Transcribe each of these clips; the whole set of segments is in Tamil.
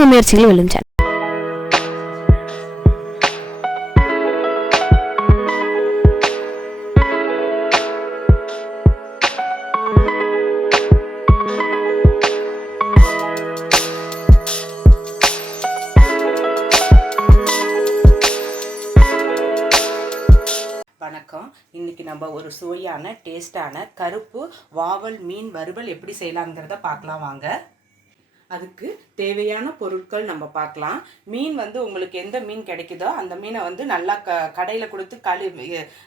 உங்கள் முயற்சிகள் வெல்லும் வணக்கம். இன்னைக்கு நம்ம ஒரு சுவையான டேஸ்டான கருப்பு வாவல் மீன் வறுவல் எப்படி செய்யலாங்கிறத பார்க்கலாம் வாங்க. அதுக்கு தேவையான பொருட்கள் நம்ம பார்க்கலாம். மீன் வந்து உங்களுக்கு எந்த மீன் கிடைக்குதோ அந்த மீனை வந்து நல்லா க கடையில் கொடுத்து கழு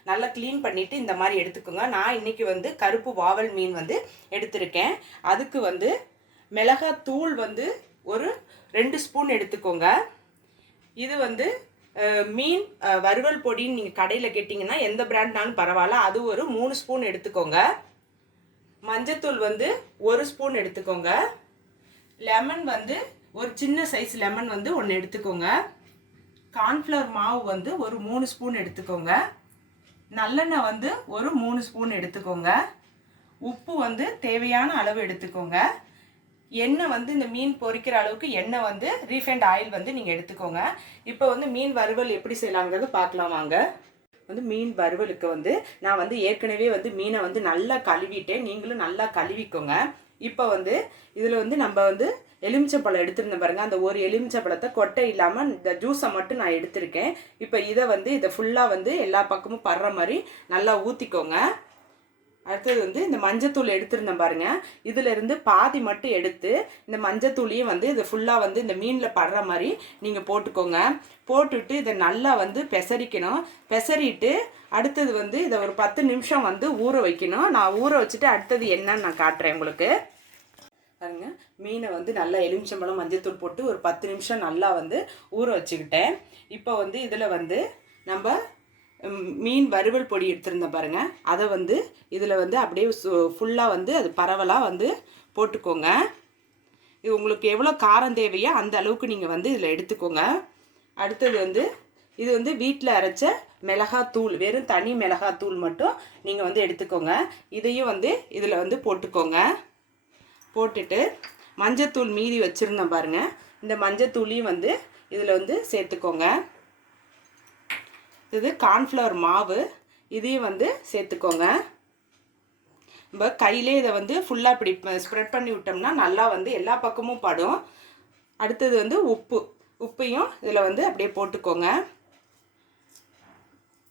நல்லா க்ளீன் பண்ணிவிட்டு இந்த மாதிரி எடுத்துக்கோங்க. நான் இன்னைக்கு வந்து கருப்பு வாவல் மீன் வந்து எடுத்திருக்கேன். அதுக்கு வந்து மிளகாத்தூள் வந்து ஒரு ரெண்டு ஸ்பூன் எடுத்துக்கோங்க. இது வந்து மீன் வறுவல் பொடின்னு நீங்கள் கடையில் கேட்டிங்கன்னா எந்த பிராண்ட்னாலும் பரவாயில்ல. அது ஒரு மூணு ஸ்பூன் எடுத்துக்கோங்க. மஞ்சத்தூள் வந்து ஒரு ஸ்பூன் எடுத்துக்கோங்க. லெமன் வந்து ஒரு சின்ன சைஸ் லெமன் வந்து ஒன்று எடுத்துக்கோங்க. கார்ன்ஃப்ளவர் மாவு வந்து ஒரு மூணு ஸ்பூன் எடுத்துக்கோங்க. நல்லெண்ணெய் வந்து ஒரு மூணு ஸ்பூன் எடுத்துக்கோங்க. உப்பு வந்து தேவையான அளவு எடுத்துக்கோங்க. எண்ணெய் வந்து இந்த மீன் பொறிக்கிற அளவுக்கு எண்ணெய் வந்து ரீஃபைண்ட் ஆயில் வந்து நீங்கள் எடுத்துக்கோங்க. இப்போ வந்து மீன் வறுவல் எப்படி செய்யலாங்கிறது பார்க்கலாம் வாங்க. வந்து மீன் வறுவலுக்கு வந்து நான் வந்து ஏற்கனவே வந்து மீனை வந்து நல்லா கழுவிட்டேன். நீங்களும் நல்லா கழுவிக்கோங்க. இப்போ வந்து இதில் வந்து நம்ம வந்து எலுமிச்சப்பழம் எடுத்திருந்தேன் பாருங்க. அந்த ஒரு எலுமிச்சப்பழத்தை கொட்டை இல்லாமல் இந்த ஜூஸை மட்டும் நான் எடுத்திருக்கேன். இப்போ இதை வந்து இதை ஃபுல்லாக வந்து எல்லா பக்கமும் படுற மாதிரி நல்லா ஊற்றிக்கோங்க அடுத்தது வந்து இந்த மஞ்சத்தூள் எடுத்திருந்தேன் பாருங்க. இதிலிருந்து பாதி மட்டும் எடுத்து இந்த மஞ்சத்தூளையும் வந்து இது ஃபுல்லாக வந்து இந்த மீனில் படுற மாதிரி நீங்கள் போட்டுக்கோங்க. போட்டுட்டு இதை நல்லா வந்து பெசரிக்கணும். பெசரிட்டு அடுத்தது வந்து இதை ஒரு பத்து நிமிஷம் வந்து ஊற வைக்கணும். நான் ஊற வச்சுட்டு அடுத்தது என்னன்னு நான் காட்டுறேன் உங்களுக்கு. பாருங்க. மீனை வந்து நல்லா எலுமிச்சம்பழம் மஞ்சத்தூள் போட்டு ஒரு பத்து நிமிஷம் நல்லா வந்து ஊற வச்சுக்கிட்டேன். இப்போ வந்து இதில் வந்து நம்ம மீன் வறுவல் பொடி எடுத்திருந்தேன் பாருங்க. அதை வந்து இதில் வந்து அப்படியே ஃபுல்லாக வந்து அது பரவலாக வந்து போட்டுக்கோங்க. இது உங்களுக்கு எவ்வளோ காரம் தேவையோ அந்த அளவுக்கு நீங்கள் வந்து இதில் எடுத்துக்கோங்க. அடுத்தது வந்து இது வந்து வீட்டில் அரைச்ச மிளகாத்தூள் வெறும் தனி மிளகாத்தூள் மட்டும் நீங்கள் வந்து எடுத்துக்கோங்க. இதையும் வந்து இதில் வந்து போட்டுக்கோங்க. போட்டுட்டு மஞ்சத்தூள் மீதி வச்சுருந்தேன் பாருங்கள் இந்த மஞ்சத்தூளையும் வந்து இதில் வந்து சேர்த்துக்கோங்க. இது கார்ன்ஃப்ளவர் மாவு இதையும் வந்து சேர்த்துக்கோங்க. நம்ம கையிலே இதை வந்து ஃபுல்லாக இப்படி ஸ்ப்ரெட் பண்ணி விட்டோம்னா நல்லா வந்து எல்லா பக்கமும் படும். அடுத்தது வந்து உப்பு. உப்பையும் இதில் வந்து அப்படியே போட்டுக்கோங்க.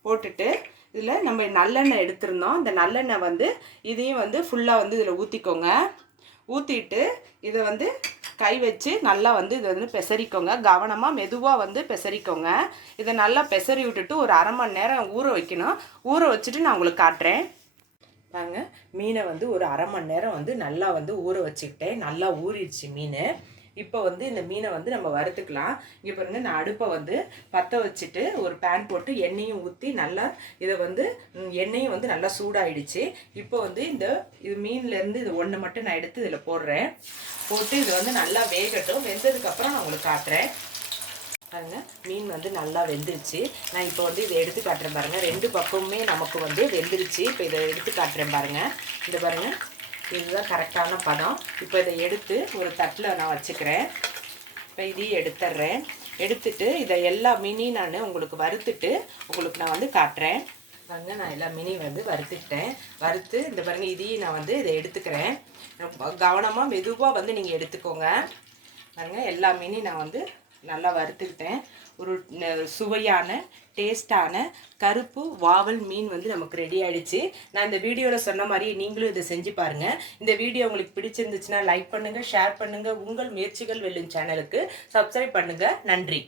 போட்டுட்டு இதில் நம்ம நல்லெண்ணெய் எடுத்திருந்தோம். இந்த நல்லெண்ணெய் வந்து இதையும் வந்து ஃபுல்லாக வந்து இதில் ஊற்றிக்கோங்க ஊற்றிட்டு இதை வந்து கை வச்சு நல்லா வந்து இதை வந்து பெசரிக்கோங்க. கவனமாக மெதுவாக வந்து பெசரிக்கோங்க. இதை நல்லா பெசரி விட்டுட்டு ஒரு அரை மணி நேரம் ஊற வைக்கணும். ஊற வச்சுட்டு நான் உங்களுக்கு காட்டுறேன். பாருங்க மீனை வந்து ஒரு அரை மணி நேரம் வந்து நல்லா வந்து ஊற வச்சுக்கிட்டேன். நல்லா ஊறிடுச்சு மீன். இப்போ வந்து இந்த மீனை வந்து நம்ம வறுத்துக்கலாம். இங்கே பாருங்க நான் அடுப்பை வந்து பற்ற வச்சுட்டு ஒரு பேன் போட்டு எண்ணெயும் ஊற்றி நல்லா இதை வந்து எண்ணெயும் வந்து நல்லா சூடாயிடுச்சு. இப்போ வந்து இந்த இது மீன்லேருந்து இது ஒன்று மட்டும் நான் எடுத்து இதில் போடுறேன். போட்டு இது வந்து நல்லா வேகட்டும். வெந்ததுக்கப்புறம் நான் உங்களுக்கு காட்டுறேன். பாருங்க மீன் வந்து நல்லா வெந்துருச்சு. நான் இப்போ வந்து இதை எடுத்து காட்டுறேன் பாருங்கள் ரெண்டு பக்கமுமே நமக்கு வந்து வெந்துருச்சு. இப்போ இதை எடுத்து காட்டுறேன் பாருங்கள் இந்த பாருங்கள் இதுதான் கரெக்டான பதம். இப்போ இதை எடுத்து ஒரு தட்டில் நான் வச்சுக்கிறேன். இப்போ இதையும் எடுத்துட்றேன் எடுத்துட்டு இதை எல்லா மீனையும் நான் உங்களுக்கு வறுத்துட்டு உங்களுக்கு நான் வந்து காட்டுறேன். பாருங்க நான் எல்லா மீனையும் வந்து வறுத்துக்கிட்டேன். வறுத்து இந்த பாருங்க இதையும் நான் வந்து இதை எடுத்துக்கிறேன். ரொம்ப கவனமாக மெதுவாக வந்து நீங்கள் எடுத்துக்கோங்க. பாருங்கள் எல்லா மீனையும் நான் வந்து நல்லா வறுத்துக்கிட்டேன். ஒரு சுவையான டேஸ்டான கருப்பு வாவல் மீன் வந்து நமக்கு ரெடி ஆகிடுச்சு நான் இந்த வீடியோவில் சொன்ன மாதிரி நீங்களும் இதை செஞ்சு பாருங்கள் இந்த வீடியோ உங்களுக்கு பிடிச்சிருந்துச்சுன்னா லைக் பண்ணுங்கள் ஷேர் பண்ணுங்கள் உங்கள் முயற்சிகள் வெல்லும் சேனலுக்கு சப்ஸ்கிரைப் பண்ணுங்கள் நன்றி.